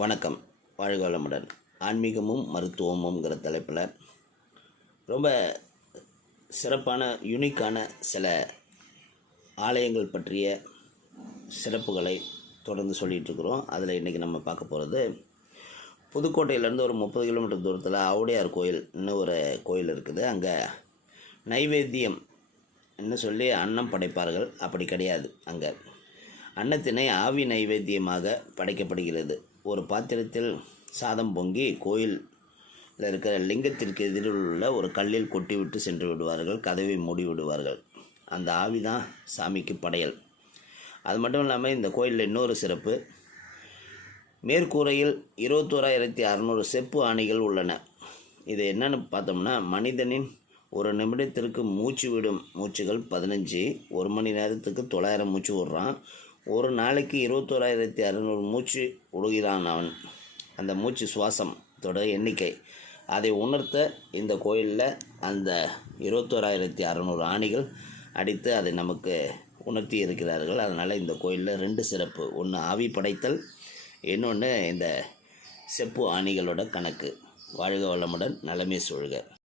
வணக்கம். வாழ்க வளமுடன் ஆன்மீகமும் மருத்துவமுங்கிற தலைப்பில் ரொம்ப சிறப்பான யூனிக்கான சில ஆலயங்கள் பற்றிய சிறப்புகளை தொடர்ந்து சொல்லிகிட்டு இருக்கிறோம் அதில் இன்றைக்கி நம்ம பார்க்க போகிறது புதுக்கோட்டையிலேருந்து ஒரு முப்பது கிலோமீட்டர் தூரத்தில் ஆவுடையார் கோயில்னு ஒரு கோயில் இருக்குது. அங்கே நைவேத்தியம் என்ன சொல்லி அன்னம் படைப்பார்கள். அப்படி கிடையாது. அங்கே அன்னத்தினை ஆவி நைவேத்தியமாக படைக்கப்படுகிறது. ஒரு பாத்திரத்தில் சாதம் பொங்கி கோயிலில் இருக்கிற லிங்கத்திற்கு எதிரில் உள்ள ஒரு கல்லில் கொட்டிவிட்டு சென்று விடுவார்கள் கதவை மூடி விடுவார்கள். அந்த ஆவி தான் சாமிக்கு படையல். அது மட்டும் இல்லாமல் இந்த கோயிலில் இன்னொரு சிறப்பு. மேற்கூரையில் இருபத்தோராயிரத்தி அறநூறு செப்பு ஆணிகள் உள்ளன. இது என்னென்னு பார்த்தோம்னா மனிதனின் ஒரு நிமிடத்திற்கு மூச்சு விடும் மூச்சுகள் பதினஞ்சு ஒரு மணி நேரத்துக்கு தொள்ளாயிரம் மூச்சு விடுறான். ஒரு நாளைக்கு இருபத்தோராயிரத்தி அறுநூறு மூச்சு விடுகிறான் அவன். அந்த மூச்சு சுவாசத்தோட எண்ணிக்கை. அதை உணர்த்த இந்த கோயிலில் அந்த இருபத்தோராயிரத்தி அறநூறு ஆணிகள் அடித்து அதை நமக்கு உணர்த்தி இருக்கிறார்கள். அதனால் இந்த கோயிலில் ரெண்டு சிறப்பு. ஒன்று ஆவி படைத்தல் இன்னொன்று இந்த செப்பு ஆணிகளோட கணக்கு. வாழ்க வளமுடன் நலமே சூழ்க.